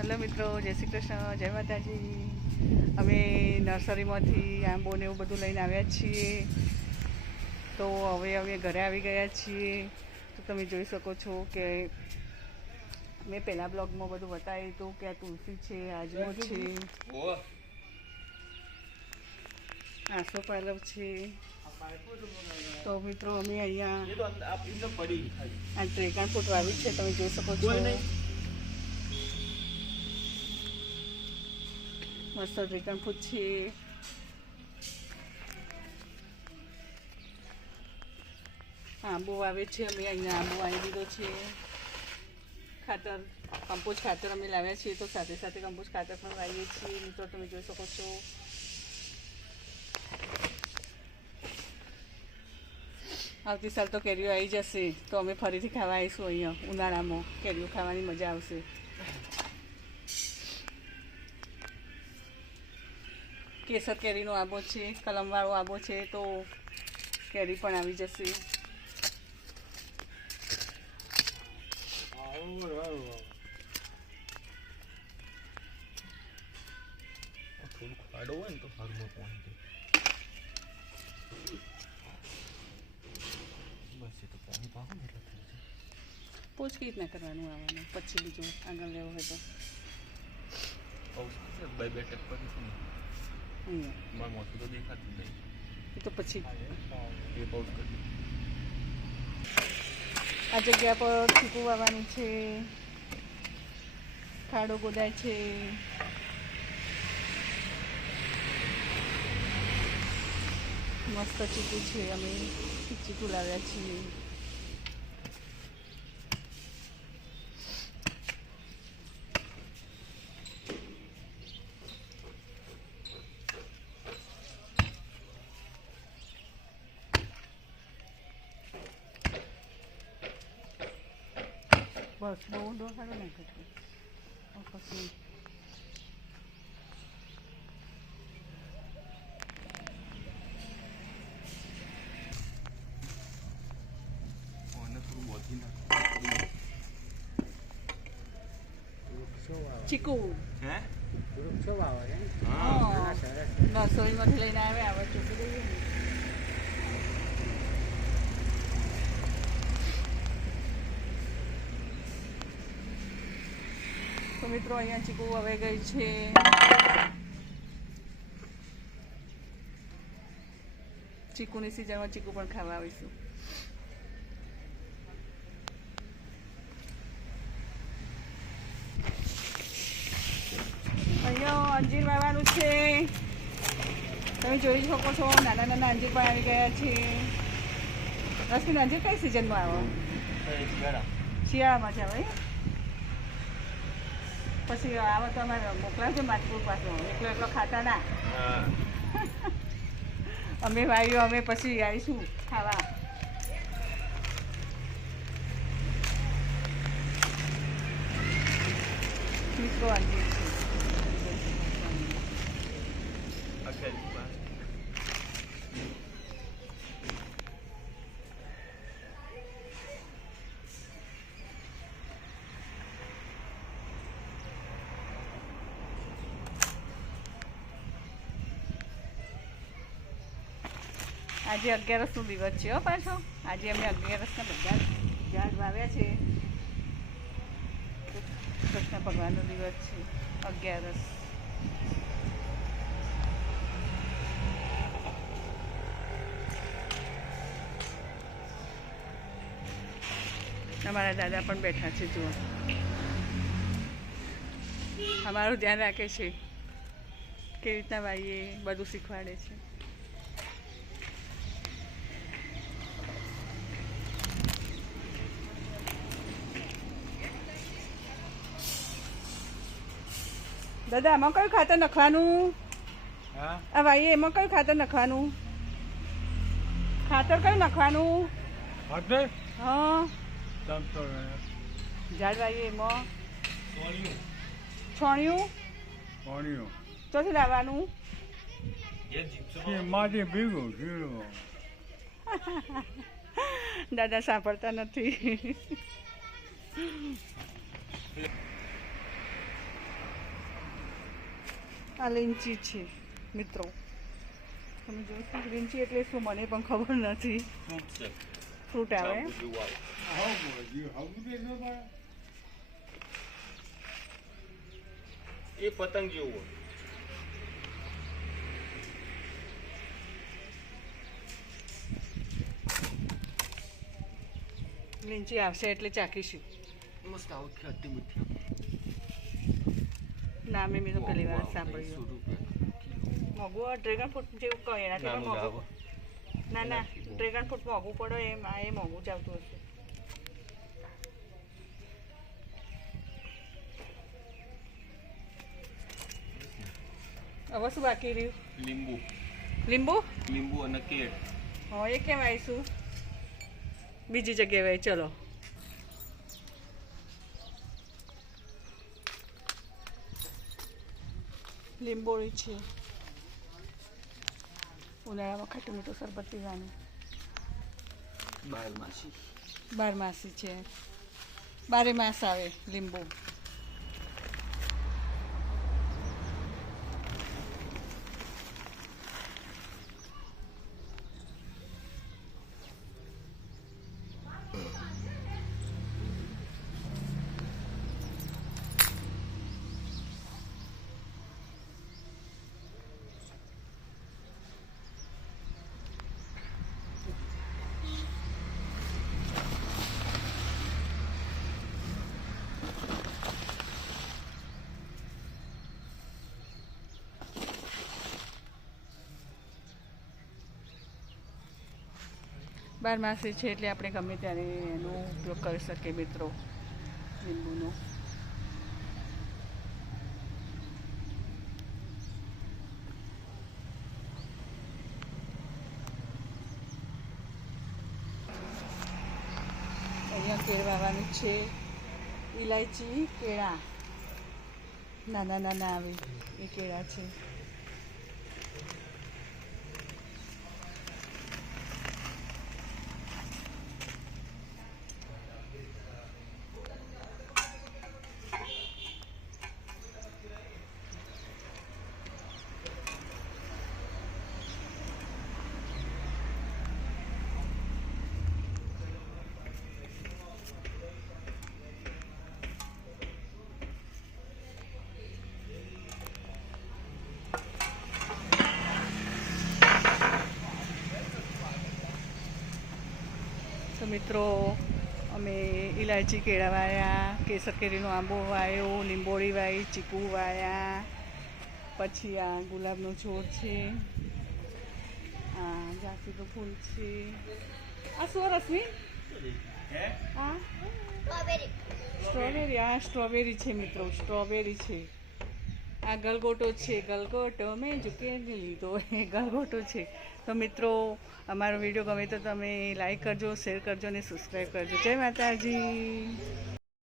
Hello મિત્રો જય શ્રી કૃષ્ણ જય માતાજી. અમે નર્સરીમાંથી આંબો ને એવું બધું લઈને આવ્યા છીએ. તો હવે અમે ઘરે આવી ગયા છીએ. તો તમે જોઈ શકો છો કે મેં પહેલાં બ્લોગમાં બધું બતાવ્યું હતું કે આ તુલસી છે આજમો છે. આસો પાલવ છે. તો મિત્રો અમે અહીંયા આ ત્રેકાણ ફૂટ વાવી છે તમે જોઈ શકો છો. મસ્ત રીટર્ન ફૂડ છે આંબો આવે છે અમે અહીંયા આંબો આવી દીધો છે. ખાતર કમ્પોસ્ટ ખાતર અમે લાવ્યા છીએ, તો સાથે સાથે કમ્પોસ્ટ ખાતર પણ વાવીએ છીએ. મિત્રો, તમે જોઈ શકો છો. આવતી સાલ તો કેરીઓ આવી જશે, તો અમે ફરીથી ખાવા આવીશું અહીંયા, ઉનાળામાં. કેરીઓ ખાવાની મજા આવશે. કેસર કેરીનો આંબો છે, કલમવાળો આંબો છે, તો કેરી પણ આવી જશે. કઈ રીતના કરવાનું આવવાનું પછી બીજું આગળ લેવું હોય તો. બે બે ટેપ કરી તો દેખાતું નહીં એ તો પછી એ પાઉસ કરી આ જગ્યા પર ચીકુ વાવવાનું છે ખાડો ગોદાય છે મસ્ત ચીકુ છે અમે ચીકુ લાવ્યા છીએ બસ બહુ ઊંડો ખાડો નહીં કરતો પછી અને થોડું બોધી નાખ ચીકુ હે વૃક્ષો વાવો એમ હા હા સરસ નર્સરીમાંથી લઈને આવ્યા હવે ચૂકી દઈએ ને તો મિત્રો, અહીંયા ચીકુ હવે ગઈ છે. ચીકુની સિઝનમાં ચીકુ પણ ખાવા આવીશું. અહીંયા અંજીર વાવવાનું છે. તમે જોઈ શકો છો, નાના નાના અંજીર પણ આવી ગયા છે. રશ્મિન અંજીર કઈ સિઝનમાં આવો શિયાળામાં જ હવે પછી આવો તો અમારે મોકલાવજો માજપુર પાછું. એકલો એકલો ખાતા ના. અમે વાવ્યો અમે પછી આવીશું ખાવા. મિત્રો અંજીર આજે અગિયારસનો દિવસ છે હો પાછો. આજે અમે અગિયારસના બધા ઝાડ વાવ્યા છે. કૃષ્ણ ભગવાનનો દિવસ છે. અગિયારસ. અમારા દાદા પણ બેઠા છે, જુઓ. અમારું ધ્યાન રાખે છે. કેવી રીતના વાઈએ, બધું શીખવાડે છે. દાદા એમાં કયું ખાતર નખવાનું? હા? આ ભાઈ એમાં કયું ખાતર નખવાનું? ખાતર કયું નખવાનું? હા. તમ તો ઝાડ વાવીએ એમાં. છોણિયું. છોણિયું? ચોથી લાવવાનું? ભીગું. દાદા સાંભળતા નથી. આ લીંચી છે મિત્રો. તમે જોશો લીંચી એટલે શું મને પણ ખબર નથી. ફ્રૂટ આવે. જેવું એ પતંગ જેવું હોય. લીંચી આવશે એટલે ચાખીશું. મસ્ત આવું ખાટી મીઠી. નામે મેં તો પહેલી વાર સાંભળ્યું. મોંઘું આ ડ્રેગન ફ્રૂટ જેવું કહે એનાથી પણ મોંઘું. ના ના ડ્રેગન ફ્રૂટ મોંઘું પડે એમ આ એ મોંઘું જ આવતું હશે. હવે શું બાકી રહ્યું? લીંબુ. લીંબુ? લીંબુ અને કેળ. હા એ કેમ આવીશું બીજી જગ્યાએ ચલો. લીંબોળી છે. ઉનાળામાં ખાટું મીઠું શરબત પીવાનું. બારમાસી. બારમાસી છે. બારે માસ આવે લીંબુ. બારમાસી છે એટલે આપણે ગમે ત્યારે એનો ઉપયોગ કરી શકીએ મિત્રો, લીંબુનો. અહીંયા કેળ વાવવાનું છે ઇલાયચી કેળા. નાના નાના આવે એ કેળા છે. મિત્રો અમે ઇલાયચી કેળા વાયા કેસર કેરીનો આંબો વાયો લીંબોળી વાઈ ચીકુ વાયા પછી આ ગુલાબનો છોડ છે આ જાસીનું ફૂલ છે. આ શું રશ્મિ? આ? સ્ટ્રોબેરી. આ સ્ટ્રોબેરી છે મિત્રો સ્ટ્રોબેરી છે. આ ગલગોટો છે. ગલગોટો મેં ઝુકે લીધો. એ ગલગોટો છે. તો મિત્રો, અમારો વીડિયો ગમે તો તમે લાઈક કરજો શેર કરજો અને સબસ્ક્રાઈબ કરજો. જય માતાજી.